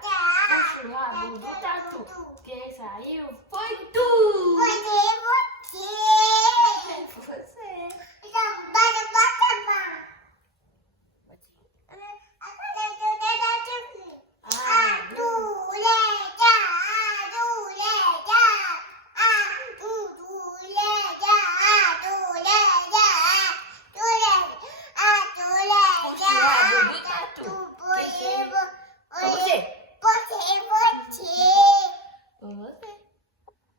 Puxo o rabo do tatu. Quem saiu foi tu! Foi você. Foi você.